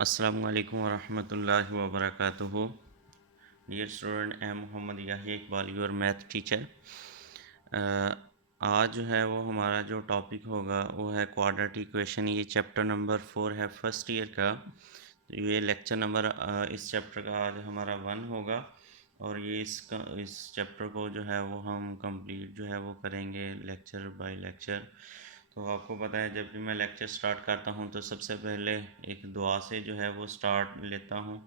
अस्सलामु अलैकुम वरहमतुल्लाहि वबरकातुहू। Dear student, I am Mohammad Yahya Iqbal, your math teacher. आज जो है वो हमारा जो टॉपिक होगा वो है क्वाड्रेटिक इक्वेशन। ये चैप्टर नंबर 4 है फर्स्ट ईयर का। तो ये लेक्चर नंबर इस चैप्टर का आज हमारा 1 होगा और ये इस चैप्टर को जो है वो हम कंप्लीट जो है वो करेंगे लेक्चर बाय लेक्चर। तो आपको पता है जब भी मैं लेक्चर स्टार्ट करता हूँ तो सबसे पहले एक दुआ से जो है वो स्टार्ट लेता हूँ।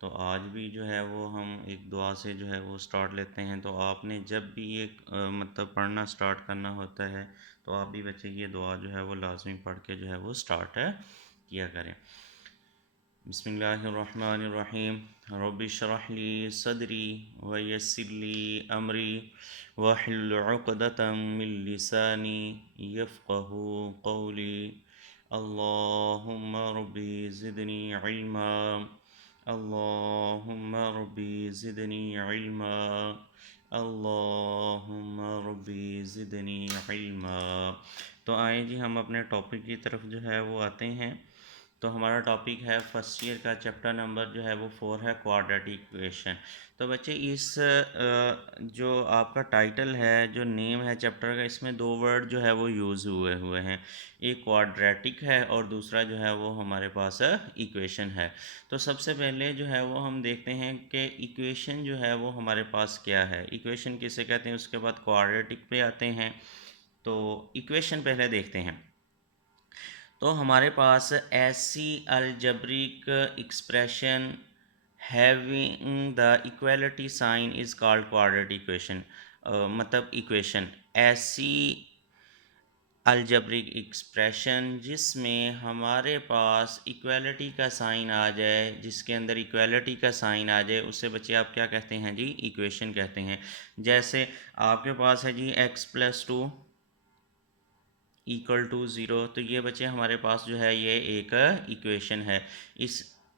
तो आज भी जो है वो हम एक दुआ से जो है वो स्टार्ट लेते हैं। तो आपने जब भी ये मतलब पढ़ना स्टार्ट करना होता है तो आप भी बच्चे ये दुआ जो है वो लाजमी पढ़ के जो है वो स्टार्ट किया करें। बिस्मिल्लाहिर्रहमानिर्रहीम। रब्बि इश्रह ली सदरी व यस्सिर ली अमरी वहलुल उक़दतम मिन लिसानी यफ़क़हू क़ौली। अल्लाहुम्मा रब्बी ज़िदनी इल्मा। अल्लाहुम्मा रब्बी ज़िदनी इल्मा। अल्लाहुम्मा रब्बी ज़िदनी इल्मा। तो आए जी हम अपने टॉपिक की तरफ जो है वो आते हैं। तो हमारा टॉपिक है फर्स्ट ईयर का, चैप्टर नंबर जो है वो 4 है क्वाड्रेटिक इक्वेशन। तो बच्चे इस जो आपका टाइटल है, जो नेम है चैप्टर का, इसमें दो वर्ड जो है वो यूज़ हुए हुए हैं। एक क्वाड्रेटिक है और दूसरा जो है वो हमारे पास इक्वेशन है। तो सबसे पहले जो है वो हम देखते हैं कि इक्वेशन जो है वो हमारे पास क्या है, इक्वेशन किसे कहते हैं, उसके बाद क्वाड्रेटिक पे आते हैं। तो इक्वेशन पहले देखते हैं। तो हमारे पास ऐसी algebraic expression having the equality sign is called quadratic equation. मतलब इक्वेशन ऐसी अलजेब्रिक एक्सप्रेशन जिसमें हमारे पास इक्वलिटी का साइन आ जाए, जिसके अंदर इक्वलिटी का साइन आ जाए, उससे बच्चे आप क्या कहते हैं जी, इक्वेशन कहते हैं। जैसे आपके पास है जी x+2 इक्वल टू ज़ीरो। तो ये बच्चे हमारे पास जो है ये एक इक्वेशन है।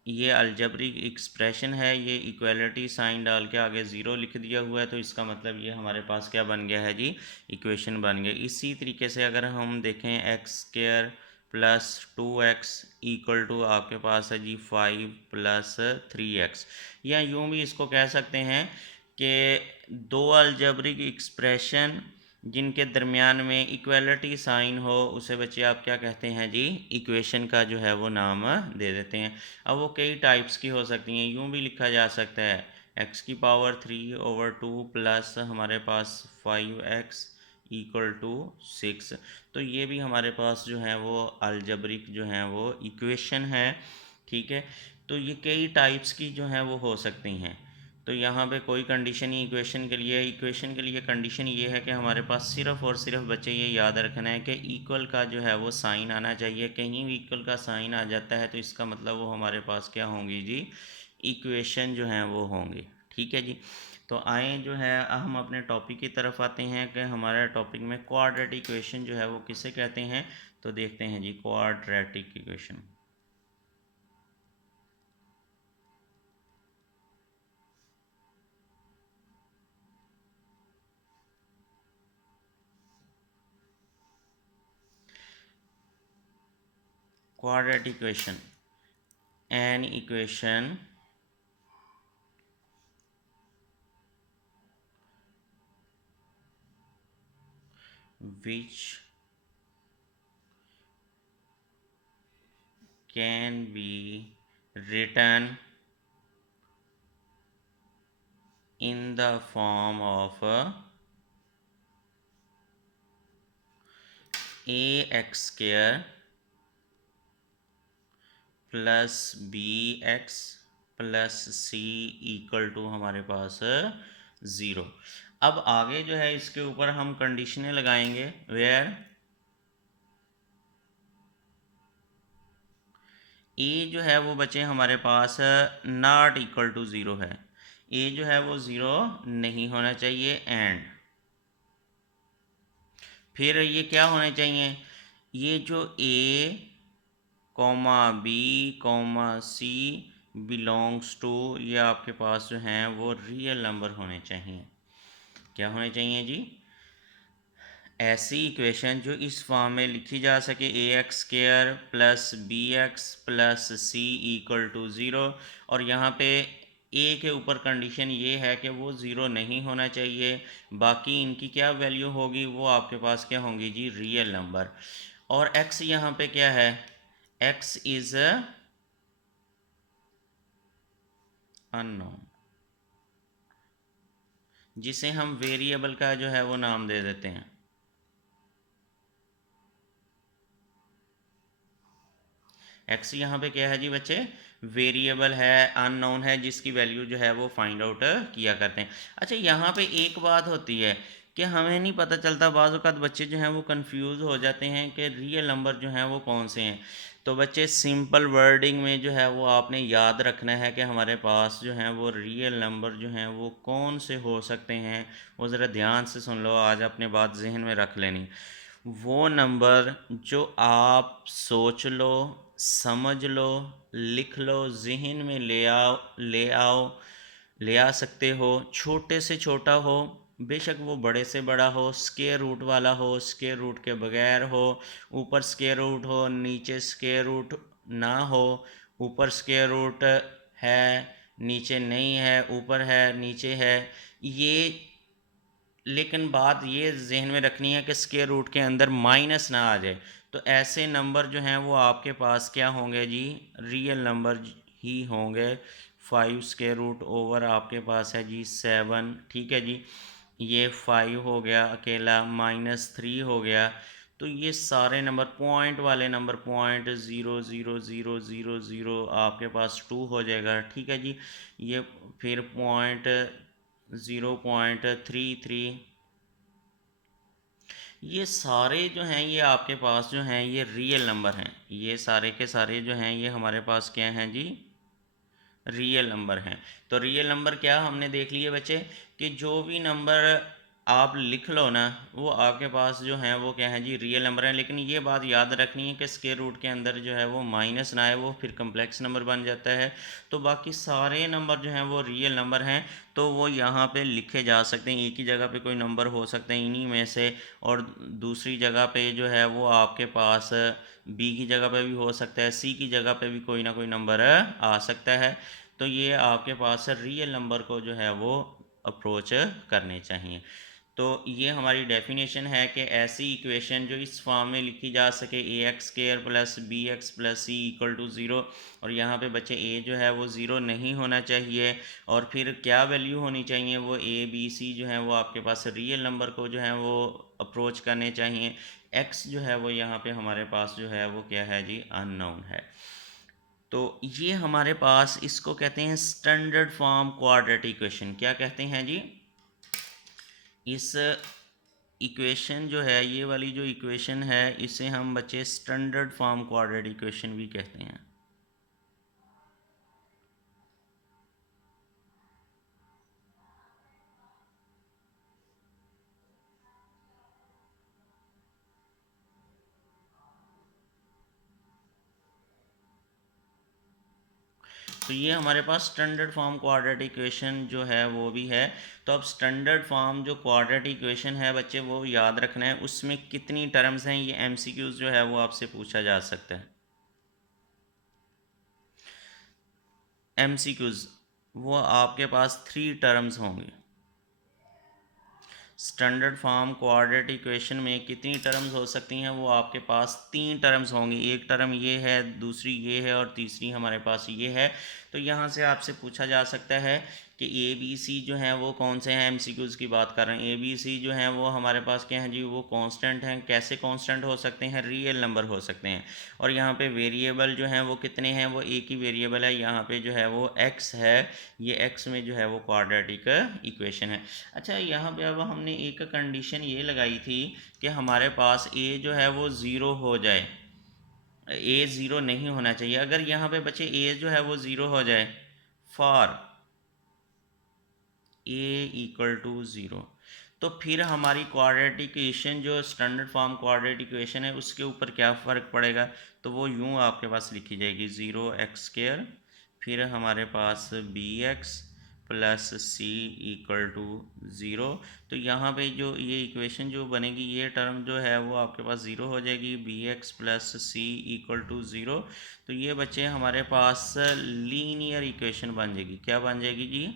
ये अलजेब्रिक एक्सप्रेशन है, ये इक्वलिटी साइन डाल के आगे ज़ीरो लिख दिया हुआ है, तो इसका मतलब ये हमारे पास क्या बन गया है जी, इक्वेशन बन गया। इसी तरीके से अगर हम देखें x² plus 2x equal to आपके पास है जी 5 प्लस 3x, या यूँ भी इसको कह सकते हैं कि दो अलजेब्रिक एक्सप्रेशन जिनके दरमियान में इक्वलिटी साइन हो उसे बच्चे आप क्या कहते हैं जी, इक्वेशन का जो है वो नाम दे देते हैं। अब वो कई टाइप्स की हो सकती हैं, यूँ भी लिखा जा सकता है x⁴/2 प्लस हमारे पास 5x इक्वल टू 6। तो ये भी हमारे पास जो है वो अलजेब्रिक जो है वो इक्वेशन है। ठीक है, तो ये कई टाइप्स की जो है वो हो सकती हैं। तो यहाँ पे कोई कंडीशन ही इक्वेशन के लिए कंडीशन ये है कि हमारे पास सिर्फ़ और सिर्फ बच्चे ये याद रखना है कि इक्वल का जो है वो साइन आना चाहिए। कहीं भी इक्वल का साइन आ जाता है तो इसका मतलब वो हमारे पास क्या होंगी जी, इक्वेशन जो हैं वो होंगी। ठीक है जी। तो आए जो है हम अपने टॉपिक की तरफ आते हैं कि हमारे टॉपिक में क्वाड्रेटिक इक्वेशन जो है वो किसे कहते हैं। तो देखते हैं जी, quadratic equation. quadratic equation, an equation which can be written in the form of ax square plus B x plus C equal to हमारे पास ज़ीरो। अब आगे जो है इसके ऊपर हम कंडीशनें लगाएंगे, वेयर ए जो है वो बच्चे हमारे पास नॉट इक्वल टू ज़ीरो है, ए जो है वो ज़ीरो नहीं होना चाहिए। एंड फिर ये क्या होने चाहिए, ये जो A comma B comma C belongs to, ये आपके पास जो हैं वो रियल नंबर होने चाहिए। क्या होने चाहिए जी, ऐसी इक्वेशन जो इस फॉर्म में लिखी जा सके A X square plus B x plus C equal to zero, और यहाँ पे ए के ऊपर कंडीशन ये है कि वो ज़ीरो नहीं होना चाहिए, बाकी इनकी क्या वैल्यू होगी वो आपके पास क्या होंगी जी, रियल नंबर। और एक्स यहाँ पे क्या है, एक्स इज़ अननोन, जिसे हम वेरिएबल का जो है वो नाम दे देते हैं। एक्स यहाँ पे क्या है जी बच्चे, वेरिएबल है, अननोन है, जिसकी वैल्यू जो है वो फाइंड आउट किया करते हैं। अच्छा यहाँ पे एक बात होती है कि हमें नहीं पता चलता, बाज़ औक़ात बच्चे जो हैं वो कंफ्यूज हो जाते हैं कि रियल नंबर जो हैं वो कौन से हैं। तो बच्चे सिंपल वर्डिंग में जो है वो आपने याद रखना है कि हमारे पास जो हैं वो रियल नंबर जो हैं वो कौन से हो सकते हैं। वो ज़रा ध्यान से सुन लो, आज अपने बात जहन में रख लेनी। वो नंबर जो आप सोच लो, समझ लो, लिख लो, ज़हन में ले आ सकते हो, छोटे से छोटा हो, बेशक वो बड़े से बड़ा हो, स्क्वायर रूट वाला हो, स्क्वायर रूट के बगैर हो, ऊपर स्क्वायर रूट हो, नीचे स्क्वायर रूट ना हो, ऊपर स्क्वायर रूट है, नीचे नहीं है, ऊपर है, नीचे है, ये, लेकिन बात ये जहन में रखनी है कि स्क्वायर रूट के अंदर माइनस ना आ जाए। तो ऐसे नंबर जो हैं वो आपके पास क्या होंगे जी, रियल नंबर ही होंगे। 5 स्क्वायर रूट ओवर आपके पास है जी 7, ठीक है जी, ये 5 हो गया अकेला, -3 हो गया। तो ये सारे नंबर पॉइंट वाले नंबर, .000000 आपके पास 2 हो जाएगा, ठीक है जी। ये फिर .0.33, ये सारे जो हैं ये आपके पास जो हैं ये रियल नंबर हैं। ये सारे के सारे जो हैं ये हमारे पास क्या हैं जी, रियल नंबर हैं। तो रियल नंबर क्या हमने देख लिए बच्चे, कि जो भी नंबर आप लिख लो ना वो आपके पास जो है वो क्या है जी, रियल नंबर है। लेकिन ये बात याद रखनी है कि स्क्वायर रूट के अंदर जो है वो माइनस ना आए, वो फिर कम्प्लेक्स नंबर बन जाता है। तो बाकी सारे नंबर जो हैं वो रियल नंबर हैं, तो वो यहाँ पे लिखे जा सकते हैं। एक ही जगह पे कोई नंबर हो सकते हैं इन्हीं में से, और दूसरी जगह पे जो है वो आपके पास बी की जगह पे भी हो सकता है, सी की जगह पे भी कोई ना कोई नंबर आ सकता है। तो ये आपके पास रियल नंबर को जो है वो अप्रोच करने चाहिए। तो ये हमारी डेफिनेशन है कि ऐसी इक्वेशन जो इस फॉर्म में लिखी जा सके, A X square plus B x plus C equal to zero, और यहाँ पे बच्चे ए जो है वो ज़ीरो नहीं होना चाहिए, और फिर क्या वैल्यू होनी चाहिए, वो ए बी सी जो है वो आपके पास रियल नंबर को जो है वो अप्रोच करने चाहिए। एक्स जो है वो यहाँ पे हमारे पास जो है वो क्या है जी, अननोन है। तो ये हमारे पास, इसको कहते हैं स्टैंडर्ड फॉर्म क्वाड्रेटिक इक्वेशन। क्या कहते हैं जी, इस इक्वेशन जो है, ये वाली जो इक्वेशन है, इसे हम बच्चे स्टैंडर्ड फॉर्म क्वाड्रेटिक इक्वेशन भी कहते हैं। तो ये हमारे पास स्टैंडर्ड फॉर्म क्वाड्रेटिक इक्वेशन जो है वो भी है। तो अब स्टैंडर्ड फॉर्म जो क्वाड्रेटिक इक्वेशन है बच्चे, वो याद रखना है, उसमें कितनी टर्म्स हैं, ये एमसीक्यूज जो है वो आपसे पूछा जा सकता है। एमसीक्यूज वो आपके पास 3 टर्म्स होंगे। स्टैंडर्ड फॉर्म क्वाड्रेटिक इक्वेशन में कितनी टर्म्स हो सकती हैं, वो आपके पास 3 टर्म्स होंगी। एक टर्म ये है, दूसरी ये है, और तीसरी हमारे पास ये है। तो यहाँ से आपसे पूछा जा सकता है कि ए बी सी जो हैं वो कौन से हैं, एमसीक्यूज़ की बात कर रहे हैं। ए बी सी जो हैं वो हमारे पास क्या हैं जी, वो कांस्टेंट हैं। कैसे कांस्टेंट हो सकते हैं, रियल नंबर हो सकते हैं। और यहाँ पे वेरिएबल जो हैं वो कितने हैं, वो एक ही वेरिएबल है, यहाँ पे जो है वो एक्स है। ये एक्स में जो है वो क्वाड्रेटिक इक्वेशन है। अच्छा यहाँ पे अब हमने एक कंडीशन ये लगाई थी कि हमारे पास ए जो है वो ज़ीरो हो जाए, ए ज़ीरो नहीं होना चाहिए। अगर यहाँ पे बच्चे ए जो है वो ज़ीरो हो जाए, for a equal to zero, तो फिर हमारी क्वाड्रेटिक इक्वेशन जो स्टैंडर्ड फॉर्म क्वाड्रेटिक इक्वेशन है उसके ऊपर क्या फ़र्क पड़ेगा, तो वो यूँ आपके पास लिखी जाएगी, 0x स्क्वायर, फिर हमारे पास B x plus C equal to zero. तो यहाँ पे जो ये इक्वेशन जो बनेगी, ये टर्म जो है वो आपके पास ज़ीरो हो जाएगी, b x plus C equal to zero. तो ये बच्चे हमारे पास लीनियर इक्वेशन बन जाएगी। क्या बन जाएगी जी?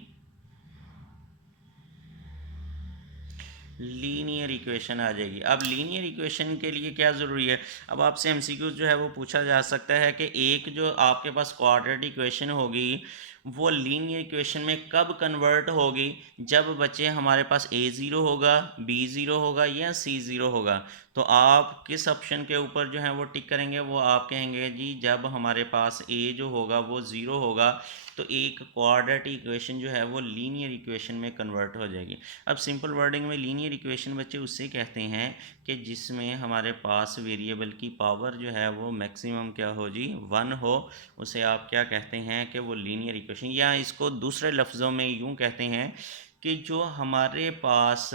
लीनियर इक्वेशन आ जाएगी। अब लीनियर इक्वेशन के लिए क्या ज़रूरी है? अब आपसे एमसीक्यू जो है वो पूछा जा सकता है कि एक जो आपके पास क्वाड्रेटिक इक्वेशन होगी वो लीनियर इक्वेशन में कब कन्वर्ट होगी? जब बच्चे हमारे पास ए ज़ीरो होगा, बी ज़ीरो होगा या सी ज़ीरो होगा। तो आप किस ऑप्शन के ऊपर जो है वो टिक करेंगे? वो आप कहेंगे जी जब हमारे पास ए जो होगा वो ज़ीरो होगा तो एक क्वाड्रेटिक इक्वेशन जो है वो लीनियर इक्वेशन में कन्वर्ट हो जाएगी। अब सिंपल वर्डिंग में लीनियर इक्वेशन बच्चे उससे कहते हैं कि जिसमें हमारे पास वेरिएबल की पावर जो है वो मैक्सिमम क्या हो जी? 1 हो। उसे आप क्या कहते हैं कि वो लीनियर इक्वेशन, या इसको दूसरे लफ्ज़ों में यूँ कहते हैं कि जो हमारे पास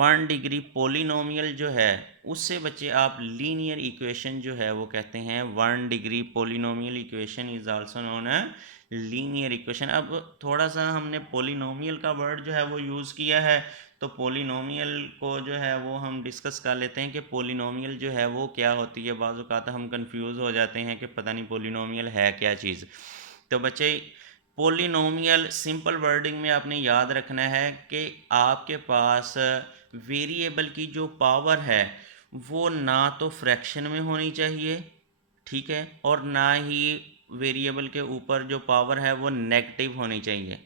1 डिग्री पोलिनोमियल जो है उससे बच्चे आप लीनियर इक्वेशन जो है वो कहते हैं 1 degree polynomial equation is also known है लीनियर इक्वेशन। अब थोड़ा सा हमने पोलिनोमियल का वर्ड जो है वो यूज़ किया है, तो पोलिनोमियल को जो है वो हम डिस्कस कर लेते हैं कि पोलिनोमियल जो है वो क्या होती है। बाज़ औक़ात हम कंफ्यूज हो जाते हैं कि पता नहीं पोलिनोमियल है क्या चीज़। तो बच्चे पोलिनोमियल सिंपल वर्डिंग में आपने याद रखना है कि आपके पास वेरिएबल की जो पावर है वो ना तो फ्रैक्शन में होनी चाहिए, ठीक है, और ना ही वेरिएबल के ऊपर जो पावर है वो नेगेटिव होनी चाहिए।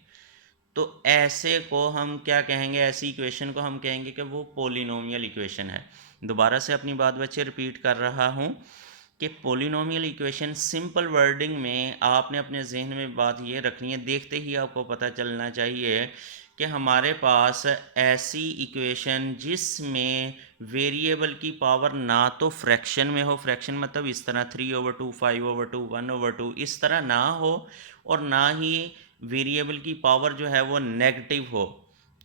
तो ऐसे को हम क्या कहेंगे? ऐसी इक्वेशन को हम कहेंगे कि वो पोलिनोमियल इक्वेशन है। दोबारा से अपनी बात बच्चे रिपीट कर रहा हूँ कि पोलिनोमियल इक्वेशन सिंपल वर्डिंग में आपने अपने जहन में बात ये रखनी है, देखते ही आपको पता चलना चाहिए कि हमारे पास ऐसी इक्वेशन जिसमें वेरिएबल की पावर ना तो फ्रैक्शन में हो, फ्रैक्शन मतलब इस तरह 3/2, 5/2, 1/2, इस तरह ना हो, और ना ही वेरिएबल की पावर जो है वो नेगेटिव हो।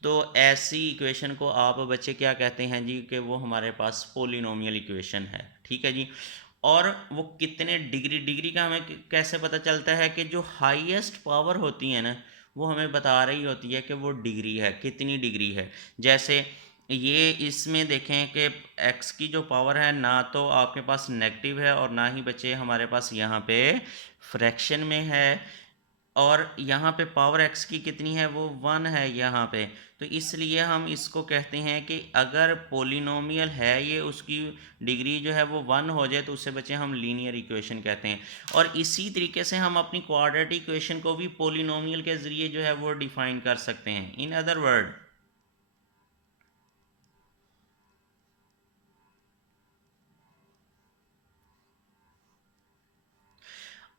तो ऐसी इक्वेशन को आप बच्चे क्या कहते हैं जी? कि वो हमारे पास पोलिनोमियल इक्वेशन है, ठीक है जी। और वो कितने डिग्री, डिग्री का हमें कैसे पता चलता है? कि जो हाईएस्ट पावर होती है ना वो हमें बता रही होती है कि वो डिग्री है, कितनी डिग्री है। जैसे ये इसमें देखें कि x की जो पावर है ना तो आपके पास नेगेटिव है और ना ही बच्चे हमारे पास यहाँ पे फ्रैक्शन में है, और यहाँ पे पावर x की कितनी है? वो 1 है यहाँ पे। तो इसलिए हम इसको कहते हैं कि अगर पोलिनोमियल है ये, उसकी डिग्री जो है वो 1 हो जाए तो उससे बच्चे हम लीनियर इक्वेशन कहते हैं। और इसी तरीके से हम अपनी क्वाड्रेटिक इक्वेशन को भी पोलिनोमियल के ज़रिए जो है वो डिफ़ाइन कर सकते हैं। इन अदर वर्ड,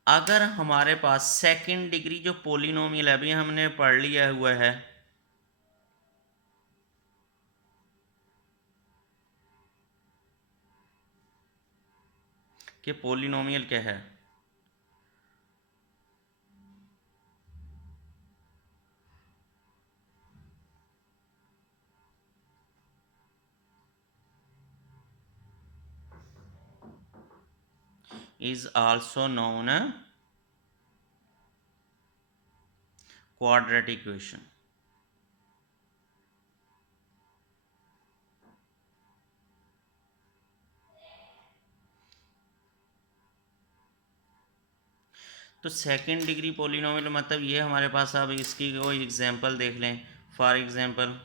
अगर हमारे पास सेकंड डिग्री जो पोलिनोमियल है, अभी हमने पढ़ लिया हुआ है कि पोलिनोमियल क्या है। Is also known quadratic equation. तो सेकंड डिग्री पोलिनोमियल मतलब ये हमारे पास, अब इसकी कोई एग्जांपल देख लें। फॉर एग्जांपल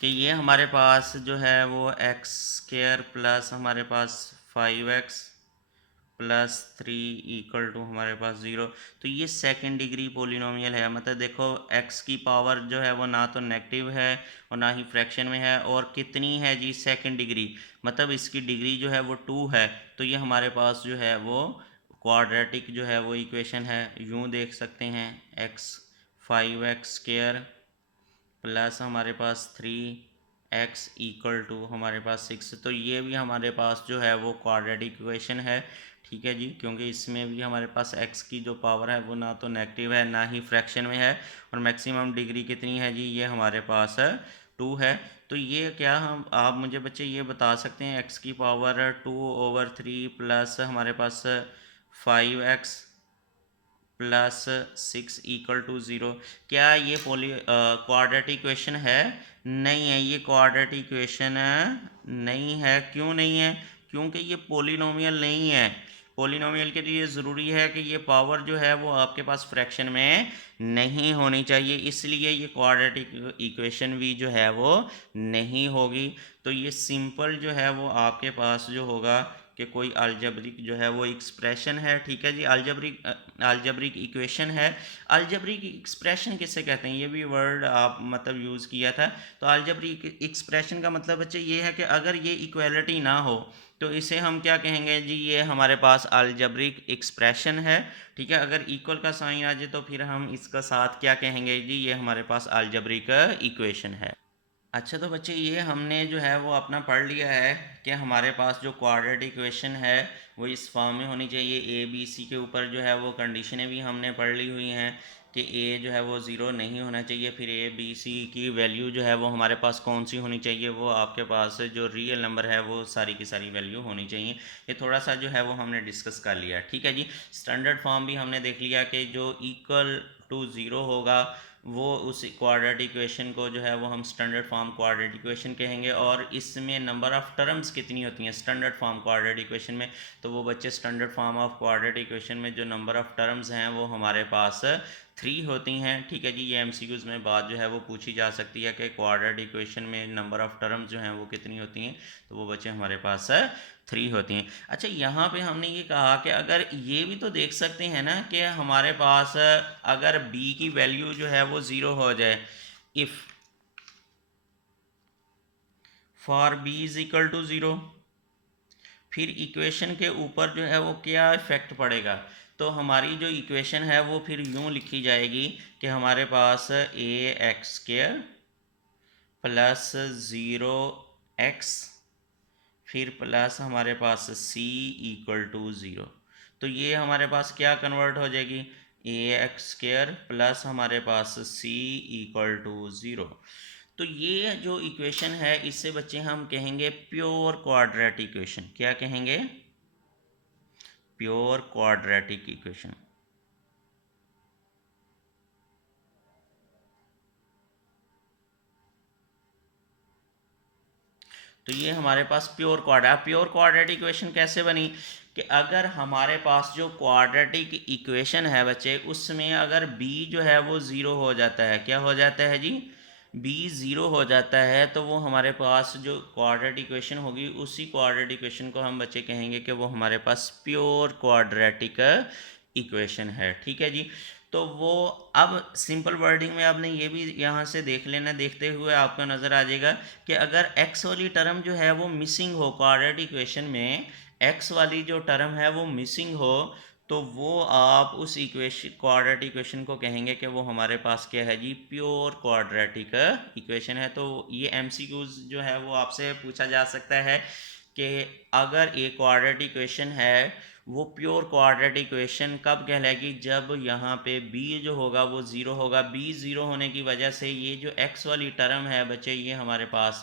कि ये हमारे पास जो है वो एक्स स्क्वायर प्लस हमारे पास 5x प्लस 3 इक्वल टू हमारे पास 0। तो ये सेकंड डिग्री पोलिनोमियल है। मतलब देखो x की पावर जो है वो ना तो नेगेटिव है और ना ही फ्रैक्शन में है, और कितनी है जी? सेकंड डिग्री, मतलब इसकी डिग्री जो है वो 2 है। तो ये हमारे पास जो है वो क्वाड्रेटिक जो है वो इक्वेशन है। यूँ देख सकते हैं, x 5x स्क्वायर प्लस हमारे पास 3x इक्वल टू हमारे पास 6। तो ये भी हमारे पास जो है वो क्वाड्रेटिक इक्वेशन है, ठीक है जी, क्योंकि इसमें भी हमारे पास x की जो पावर है वो ना तो नेगेटिव है ना ही फ्रैक्शन में है, और मैक्सिमम डिग्री कितनी है जी? ये हमारे पास 2 है। तो ये क्या हम आप मुझे बच्चे ये बता सकते हैं x की पावर 2/3 प्लस हमारे पास 5x प्लस 6 इक्वल टू 0, क्या ये क्वाड्रेटिक इक्वेशन है? नहीं है, ये क्वाड्रेटिक इक्वेशन नहीं है। क्यों नहीं है? क्योंकि ये पोलिनोमियल नहीं है। पोलिनोमियल के लिए ज़रूरी है कि ये पावर जो है वो आपके पास फ्रैक्शन में नहीं होनी चाहिए, इसलिए ये क्वाड्रेटिक इक्वेशन भी जो है वो नहीं होगी। तो ये सिंपल जो है वो आपके पास जो होगा कि कोई अलजेब्रिक जो है वो एक्सप्रेशन है, ठीक है जी, अलजेब्रिक इक्वेशन है। अलजेब्रिक एक्सप्रेशन किसे कहते हैं, ये भी वर्ड आप मतलब यूज़ किया था। तो अलजेब्रिक एक्सप्रेशन का मतलब बच्चे ये है कि अगर ये इक्वलिटी ना हो तो इसे हम क्या कहेंगे जी, ये हमारे पास अलजेब्रिक एक्सप्रेशन है, ठीक है। अगर इक्वल का साइन आ जाए तो फिर हम इसका साथ क्या कहेंगे जी, ये हमारे पास अलजेब्रिक इक्वेशन है। अच्छा तो बच्चे ये हमने जो है वो अपना पढ़ लिया है कि हमारे पास जो क्वाड्रेटिक इक्वेशन है वो इस फॉर्म में होनी चाहिए। ए बी सी के ऊपर जो है वो कंडीशनें भी हमने पढ़ ली हुई हैं कि ए जो है वो ज़ीरो नहीं होना चाहिए, फिर ए बी सी की वैल्यू जो है वो हमारे पास कौन सी होनी चाहिए, वो आपके पास जो रियल नंबर है वो सारी की सारी वैल्यू होनी चाहिए। ये थोड़ा सा जो है वो हमने डिस्कस कर लिया, ठीक है जी। स्टैंडर्ड फॉर्म भी हमने देख लिया कि जो इक्वल टू ज़ीरो होगा वो उस क्वाड्रेटिक इक्वेशन को जो है वो हम स्टैंडर्ड फॉर्म क्वाड्रेटिक इक्वेशन कहेंगे। और इसमें नंबर ऑफ़ टर्म्स कितनी होती हैं स्टैंडर्ड फॉर्म क्वाड्रेटिक इक्वेशन में, तो वो बच्चे standard form of quadratic equation में जो नंबर ऑफ़ टर्म्स हैं वो हमारे पास 3 होती हैं, ठीक है जी। ये एमसीक्यूज़ में बात जो है वो पूछी जा सकती है कि क्वाड्रेटिक इक्वेशन में नंबर ऑफ़ टर्म्स जो हैं वो कितनी होती हैं, तो वो बच्चे हमारे पास 3 होती हैं। अच्छा यहाँ पे हमने ये कहा कि अगर ये भी तो देख सकते हैं ना कि हमारे पास अगर b की वैल्यू जो है वो 0 हो जाए, if for b is equal to 0, फिर इक्वेशन के ऊपर जो है वो क्या इफेक्ट पड़ेगा, तो हमारी जो इक्वेशन है वो फिर यूँ लिखी जाएगी कि हमारे पास ax² प्लस 0x फिर प्लस हमारे पास c इक्वल टू 0। तो ये हमारे पास क्या कन्वर्ट हो जाएगी, ax² प्लस हमारे पास c इक्वल टू 0। तो ये जो इक्वेशन है इससे बच्चे हम कहेंगे प्योर क्वाड्रेटिक इक्वेशन। क्या कहेंगे, प्योर क्वाड्रेटिक इक्वेशन। तो ये हमारे पास प्योर क्वाड्रेटिक इक्वेशन कैसे बनी कि अगर हमारे पास जो क्वाड्रेटिक इक्वेशन है बच्चे उसमें अगर b जो है वो ज़ीरो हो जाता है, क्या हो जाता है जी, b ज़ीरो हो जाता है, तो वो हमारे पास जो क्वाड्रेटिक इक्वेशन होगी उसी क्वाड्रेटिक इक्वेशन को हम बच्चे कहेंगे कि वो हमारे पास प्योर क्वाड्रेटिक इक्वेशन है, ठीक है जी। तो वो अब सिंपल वर्डिंग में आपने ये भी यहाँ से देख लेना, देखते हुए आपको नज़र आ जाएगा कि अगर x वाली टर्म जो है वो मिसिंग हो, क्वाड्रेटिक इक्वेशन में x वाली जो टर्म है वो मिसिंग हो, तो वो आप उस इक्वेशन क्वाड्रेटिक इक्वेशन को कहेंगे कि वो हमारे पास क्या है जी, प्योर क्वाड्रेटिक इक्वेशन है। तो ये एमसीक्यूज जो है वो आपसे पूछा जा सकता है कि अगर एक क्वाड्रेटिक इक्वेशन है वो प्योर क्वाड्रेटिक इक्वेशन कब कहलाएगी, जब यहाँ पे b जो होगा वो ज़ीरो होगा। b ज़ीरो होने की वजह से ये जो x वाली टर्म है बच्चे ये हमारे पास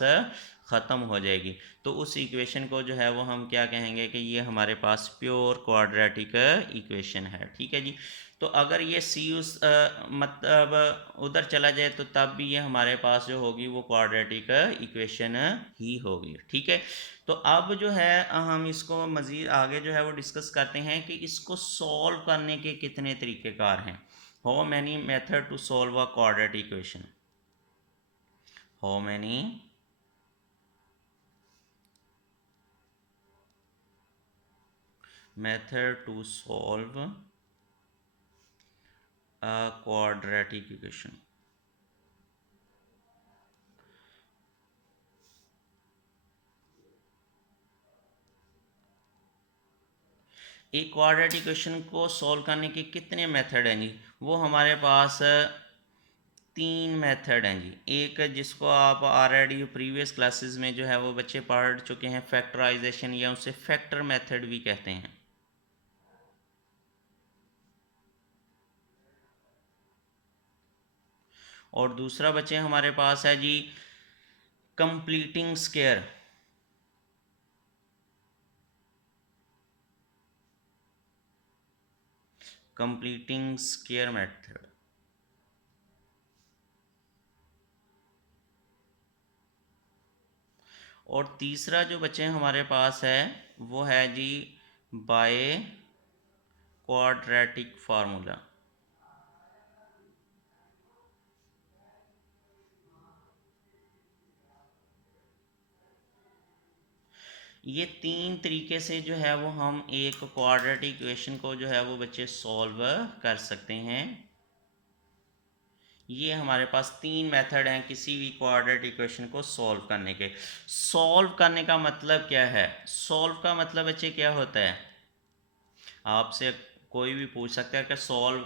ख़त्म हो जाएगी। तो उस इक्वेशन को जो है वो हम क्या कहेंगे कि ये हमारे पास प्योर क्वाड्रेटिक इक्वेशन है, ठीक है जी। तो अगर ये c उस मतलब उधर चला जाए तो तब भी ये हमारे पास जो होगी वो क्वाड्रेटिक इक्वेशन ही होगी, ठीक है। तो अब जो है हम इसको मज़ीद आगे जो है वो डिस्कस करते हैं कि इसको सॉल्व करने के कितने तरीक़ेकार हैं। How many method to solve a quadratic equation, how many method to solve a quadratic equation. एक क्वाड्रेटिक इक्वेशन को सॉल्व करने के कितने मेथड हैं जी, वो हमारे पास 3 मेथड हैं जी। एक जिसको आप ऑलरेडी प्रीवियस क्लासेस में जो है वो बच्चे पढ़ चुके हैं, फैक्टराइजेशन, या उसे फैक्टर मेथड भी कहते हैं। और दूसरा बच्चे हमारे पास है जी completing square, completing square method. और तीसरा जो बच्चे हमारे पास है वो है जी बाय क्वाड्रेटिक फार्मूला। ये तीन तरीके से जो है वो हम एक क्वाड्रेटिक इक्वेशन को जो है वो बच्चे सॉल्व कर सकते हैं। ये हमारे पास तीन मेथड हैं किसी भी क्वाड्रेटिक इक्वेशन को सॉल्व करने के। सॉल्व करने का मतलब क्या है? सॉल्व का मतलब बच्चे क्या होता है? आपसे कोई भी पूछ सकता है कि सॉल्व,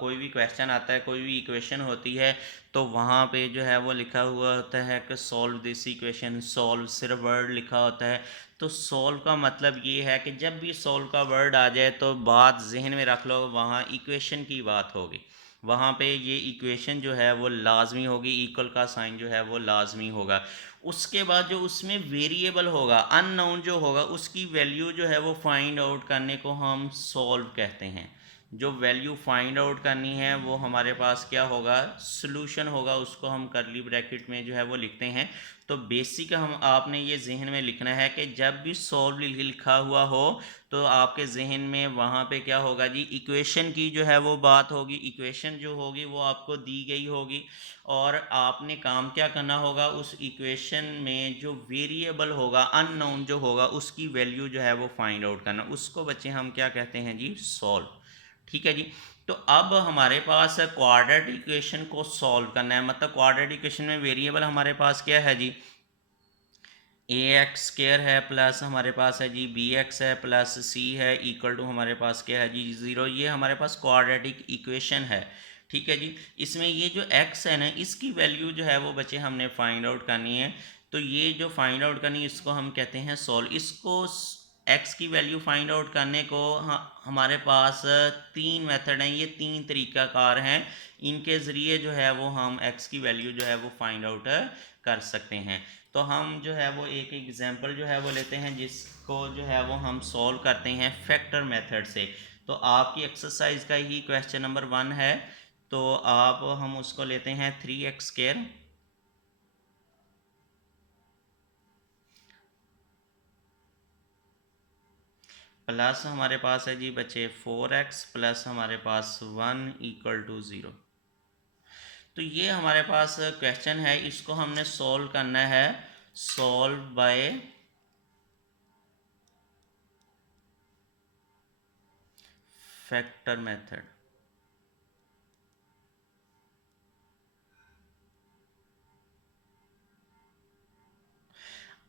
कोई भी क्वेश्चन आता है, कोई भी इक्वेशन होती है तो वहाँ पे जो है वो लिखा हुआ होता है कि सॉल्व दिस इक्वेशन, सॉल्व सिर्फ वर्ड लिखा होता है। तो सॉल्व का मतलब ये है कि जब भी सॉल्व का वर्ड आ जाए तो बात जहन में रख लो, वहाँ इक्वेशन की बात होगी, वहाँ पे ये इक्वेशन जो है वो लाजमी होगी, इक्वल का साइन जो है वो लाजमी होगा। उसके बाद जो उसमें वेरिएबल होगा, अननोन जो होगा, उसकी वैल्यू जो है वो फाइंड आउट करने को हम सॉल्व कहते हैं। जो वैल्यू फाइंड आउट करनी है वो हमारे पास क्या होगा? सॉल्यूशन होगा, उसको हम करली ब्रैकेट में जो है वो लिखते हैं। तो बेसिक हम आपने ये जहन में लिखना है कि जब भी सॉल्व लिखा हुआ हो तो आपके जहन में वहाँ पे क्या होगा जी? इक्वेशन की जो है वो बात होगी, इक्वेशन जो होगी वो आपको दी गई होगी और आपने काम क्या करना होगा? उस इक्वेशन में जो वेरिएबल होगा, अननोन जो होगा, उसकी वैल्यू जो है वो फाइंड आउट करना, उसको बच्चे हम क्या कहते हैं जी? सॉल्व। ठीक है जी। तो अब हमारे पास क्वाड्रेटिक इक्वेशन को सॉल्व करना है, मतलब क्वाड्रेटिक इक्वेशन में वेरिएबल हमारे पास क्या है जी? ए एक्स स्क्र है प्लस हमारे पास है जी बी एक्स है प्लस सी है इक्वल टू हमारे पास क्या है जी? ज़ीरो। ये हमारे पास क्वाड्रेटिक इक्वेशन है। ठीक है जी। इसमें ये जो x है ना, इसकी वैल्यू जो है वो बच्चे हमने फाइंड आउट करनी है। तो ये जो फाइंड आउट करनी है इसको हम कहते हैं सॉल्व। इसको x की वैल्यू फाइंड आउट करने को हमारे पास तीन मेथड हैं, ये तीन तरीक़ाकार हैं। इनके ज़रिए जो है वो हम x की वैल्यू जो है वो फाइंड आउट कर सकते हैं। तो हम जो है वो एक एग्जांपल जो है वो लेते हैं जिसको जो है वो हम सॉल्व करते हैं फैक्टर मेथड से। तो आपकी एक्सरसाइज का ही क्वेश्चन नंबर 1 है, तो आप हम उसको लेते हैं 3x² प्लस हमारे पास है जी बच्चे 4x प्लस हमारे पास 1 इक्वल टू 0। तो ये हमारे पास क्वेश्चन है, इसको हमने सॉल्व करना है, सॉल्व बाय फैक्टर मेथड।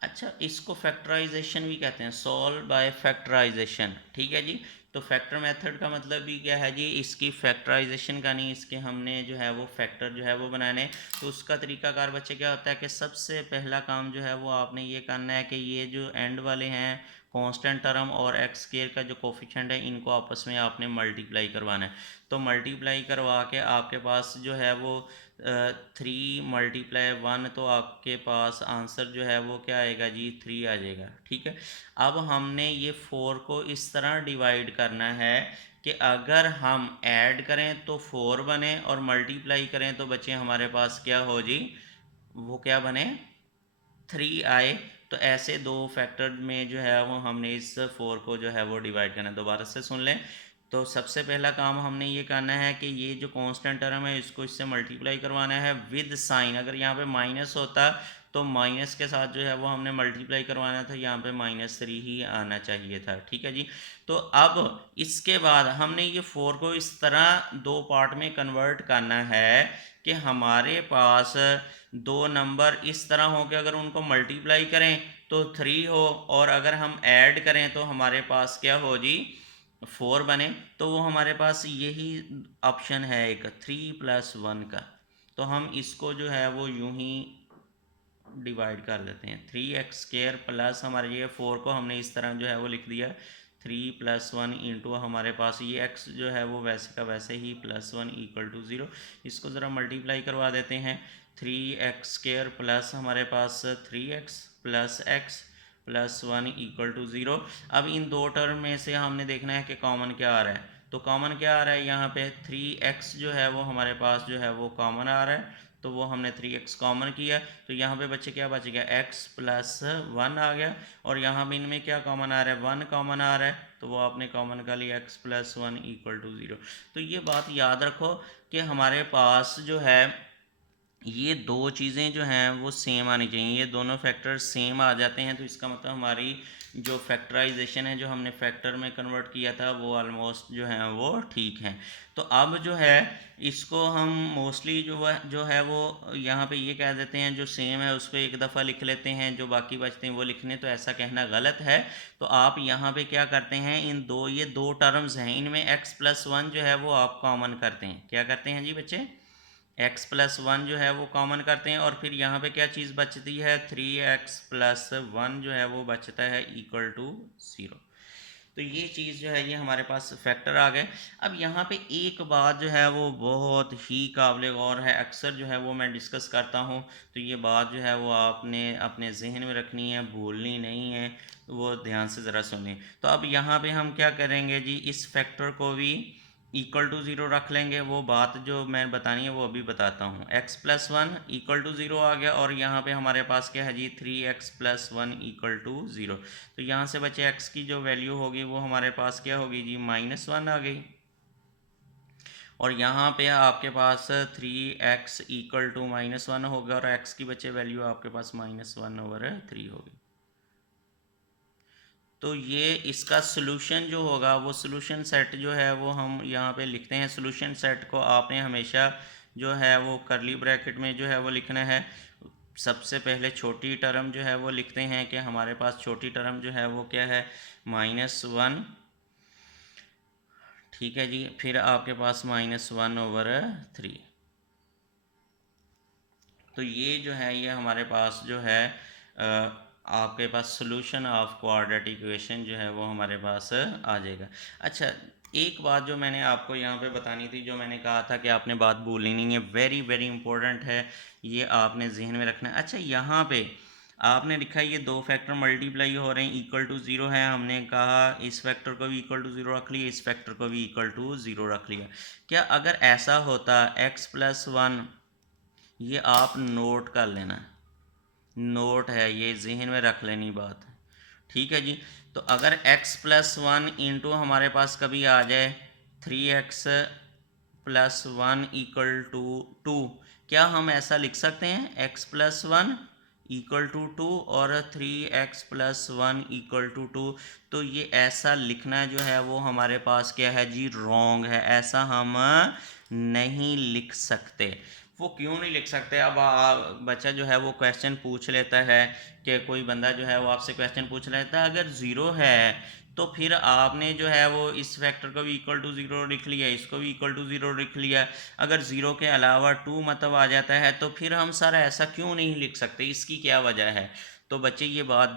अच्छा, इसको फैक्टराइजेशन भी कहते हैं, सॉल्व बाय फैक्टराइजेशन। ठीक है जी। तो फैक्टर मेथड का मतलब भी क्या है जी? इसकी फैक्टराइजेशन का नहीं, इसके हमने जो है वो फैक्टर जो है वो बनाने। तो उसका तरीकाकार बच्चे क्या होता है कि सबसे पहला काम जो है वो आपने ये करना है कि ये जो एंड वाले हैं कांस्टेंट टर्म और एक्स स्क्वायर का जो कोफिशिएंट है इनको आपस में आपने मल्टीप्लाई करवाना है। तो मल्टीप्लाई करवा के आपके पास जो है वो 3 × 1, तो आपके पास आंसर जो है वो क्या आएगा जी? 3 आ जाएगा। ठीक है। अब हमने ये 4 को इस तरह डिवाइड करना है कि अगर हम ऐड करें तो 4 बने और मल्टीप्लाई करें तो बच्चे हमारे पास क्या हो जी? वो क्या बने? 3 आए। तो ऐसे दो फैक्टर में जो है वो हमने इस 4 को जो है वो डिवाइड करना है। दोबारा से सुन लें। तो सबसे पहला काम हमने ये करना है कि ये जो कांस्टेंट टर्म है इसको इससे मल्टीप्लाई करवाना है विद साइन। अगर यहाँ पे माइनस होता तो माइनस के साथ जो है वो हमने मल्टीप्लाई करवाना था, यहाँ पे -3 ही आना चाहिए था। ठीक है जी। तो अब इसके बाद हमने ये 4 को इस तरह दो पार्ट में कन्वर्ट करना है कि हमारे पास दो नंबर इस तरह हो कि अगर उनको मल्टीप्लाई करें तो 3 हो और अगर हम ऐड करें तो हमारे पास क्या हो जी? 4 बने। तो वो हमारे पास यही ऑप्शन है एक 3+1 का। तो हम इसको जो है वो यूं ही डिवाइड कर देते हैं। 3x² प्लस हमारे ये 4 को हमने इस तरह जो है वो लिख दिया 3+1 इंटू हमारे पास ये x जो है वो वैसे का वैसे ही +1 इक्वल टू 0। इसको ज़रा मल्टीप्लाई करवा देते हैं। 3x² प्लस हमारे पास 3x plus x plus 1 equal to 0। अब इन दो टर्म में से हमने देखना है कि कॉमन क्या आ रहा है। तो कॉमन क्या आ रहा है, यहाँ पे 3x जो है वो हमारे पास जो है वो कॉमन आ रहा है, तो वो हमने 3x कॉमन किया, तो यहाँ पे बच्चे क्या बच गया, x प्लस 1 आ गया। और यहाँ पे इनमें क्या कॉमन आ रहा है, 1 कॉमन आ रहा है, तो वो आपने कॉमन कर लिया, x प्लस 1 इक्वल टू 0। तो ये बात याद रखो कि हमारे पास जो है ये दो चीज़ें जो हैं वो सेम आनी चाहिए, ये दोनों फैक्टर सेम आ जाते हैं, तो इसका मतलब हमारी जो फैक्टराइजेशन है, जो हमने फैक्टर में कन्वर्ट किया था, वो ऑलमोस्ट जो है वो ठीक है। तो अब जो है इसको हम मोस्टली जो है वो यहाँ पे ये कह देते हैं, जो सेम है उस पर एक दफ़ा लिख लेते हैं, जो बाकी बचते हैं वो लिखने, तो ऐसा कहना गलत है। तो आप यहाँ पे क्या करते हैं, ये दो टर्म्स हैं, इनमें x प्लस 1 जो है वो आप कॉमन करते हैं। क्या करते हैं जी बच्चे, x प्लस 1 जो है वो कॉमन करते हैं, और फिर यहाँ पे क्या चीज़ बचती है, 3x प्लस 1 जो है वो बचता है इक्वल टू 0। तो ये चीज़ जो है ये हमारे पास फैक्टर आ गए। अब यहाँ पे एक बात जो है वो बहुत ही काबिल गौर है, अक्सर जो है वो मैं डिस्कस करता हूँ, तो ये बात जो है वो आपने अपने जहन में रखनी है, भूलनी नहीं है, वो ध्यान से ज़रा सुनिए। तो अब यहाँ पे हम क्या करेंगे जी, इस फैक्टर को भी इक्वल टू 0 रख लेंगे। वो बात जो मैं बतानी है वो अभी बताता हूँ। x प्लस 1 इक्वल टू 0 आ गया, और यहाँ पे हमारे पास क्या है जी, 3x प्लस 1 इक्वल टू 0। तो यहाँ से बचे x की जो वैल्यू होगी वो हमारे पास क्या होगी जी, -1 आ गई। और यहाँ पे आपके पास 3x इक्वल टू -1 होगा, और x की बचे वैल्यू आपके पास -1/3 होगी। तो ये इसका सोल्यूशन जो होगा, वो सोल्यूशन सेट जो है वो हम यहाँ पे लिखते हैं। सोल्यूशन सेट को आपने हमेशा जो है वो करली ब्रैकेट में जो है वो लिखना है। सबसे पहले छोटी टर्म जो है वो लिखते हैं कि हमारे पास छोटी टर्म जो है वो क्या है, -1, ठीक है जी। फिर आपके पास -1/3। तो ये जो है ये हमारे पास जो है आपके पास सोल्यूशन ऑफ क्वाड्रेटिक इक्वेशन जो है वो हमारे पास आ जाएगा। अच्छा, एक बात जो मैंने आपको यहाँ पे बतानी थी, जो मैंने कहा था कि आपने बात भूलनी नहीं है, वेरी वेरी इंपॉर्टेंट है, ये आपने जहन में रखना है। अच्छा, यहाँ पे आपने लिखा है ये दो फैक्टर मल्टीप्लाई हो रहे हैं, इक्वल टू 0 है, हमने कहा इस फैक्टर को भी इक्वल टू 0 रख लिया, इस फैक्टर को भी इक्वल टू 0 रख लिया। क्या अगर ऐसा होता x प्लस 1, ये आप नोट कर लेना, नोट है ये, जहन में रख लेनी बात है, ठीक है जी। तो अगर x प्लस 1 इंटू हमारे पास कभी आ जाए 3x प्लस 1 इक्वल टू 2, क्या हम ऐसा लिख सकते हैं, x प्लस 1 इक्वल टू 2 और 3x प्लस 1 इक्वल टू 2? तो ये ऐसा लिखना जो है वो हमारे पास क्या है जी, रॉन्ग है, ऐसा हम नहीं लिख सकते। वो क्यों नहीं लिख सकते, अब बच्चा जो है वो क्वेश्चन पूछ लेता है, कि कोई बंदा जो है वो आपसे क्वेश्चन पूछ लेता है, अगर 0 है तो फिर आपने जो है वो इस फैक्टर को भी इक्वल टू 0 लिख लिया, इसको भी इक्वल टू 0 लिख लिया। अगर 0 के अलावा 2 मतलब आ जाता है, तो फिर हम सर ऐसा क्यों नहीं लिख सकते, इसकी क्या वजह है? तो बच्चे ये बात